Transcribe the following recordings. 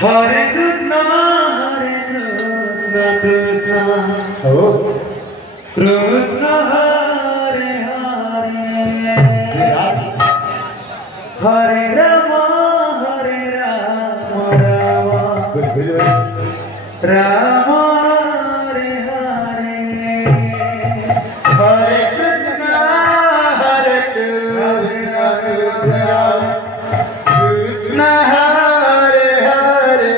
Hare Krishna, Krishna, oh, Krishna, Hare Hare, Hare Rama, Rama, Rama, Hare Hare, Hare Krishna, Krishna, Hare Hare,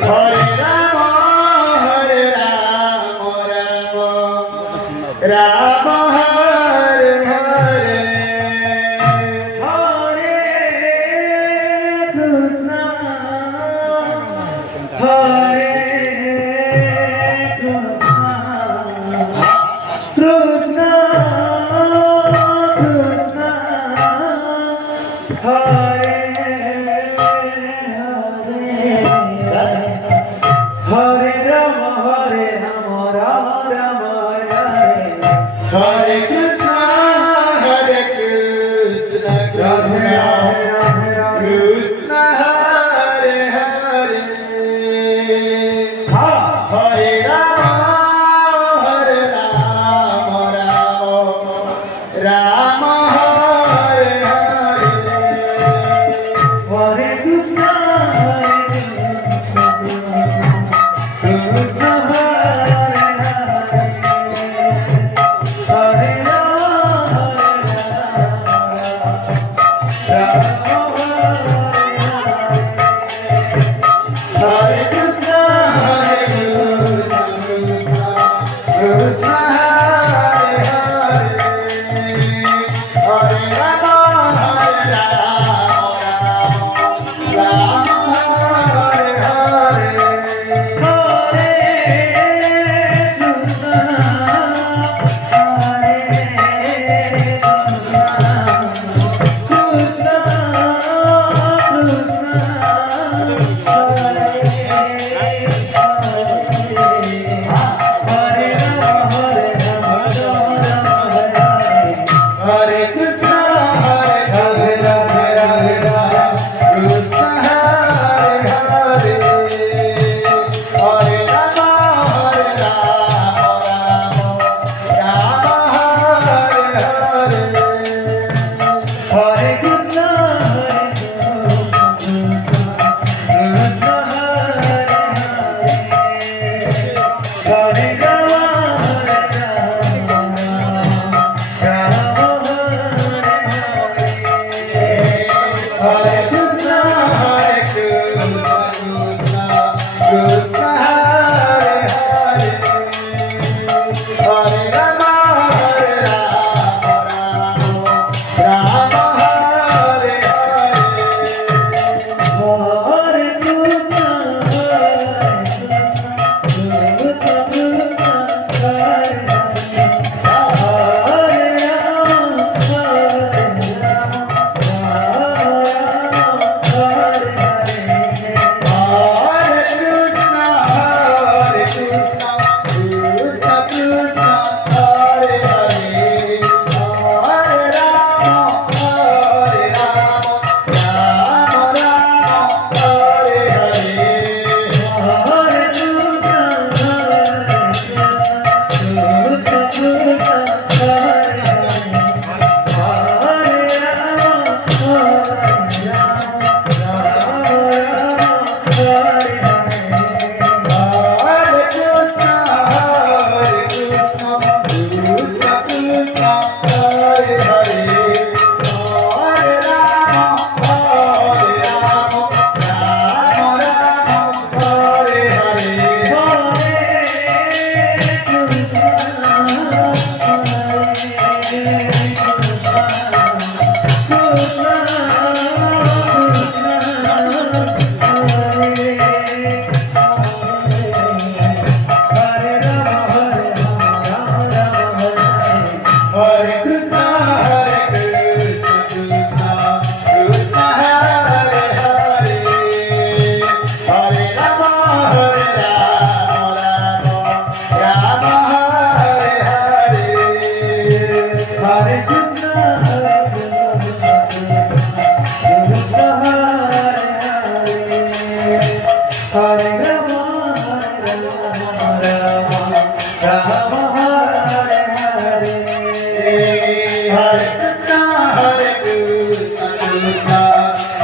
Hare Rama, Rama, Hare Hare, Hare Krishna, Hare Krishna, Krishna, Krishna, Hare Hare, Hare Rama, Rama, Rama, Hare Hare, Hare Krishna, Krishna, Krishna, Hare Hare, Hare Rama, Rama, Hare Hare, Hare Krishna, Krishna, Hare Hare, Hare Rama, Hare Krishna, Krishna, Hare Hare, Hare Rama, Rama, Hare Hare, Hare Krishna, Krishna, Hare Krishna, Hare Krishna, Krishna, Krishna, Hare Hare, Hare Rama, Rama, Rama, Rama, Hare Hare, Hare Krishna, Krishna,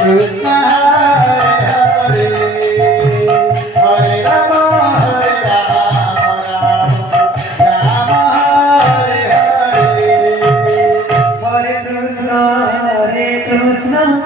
Krishna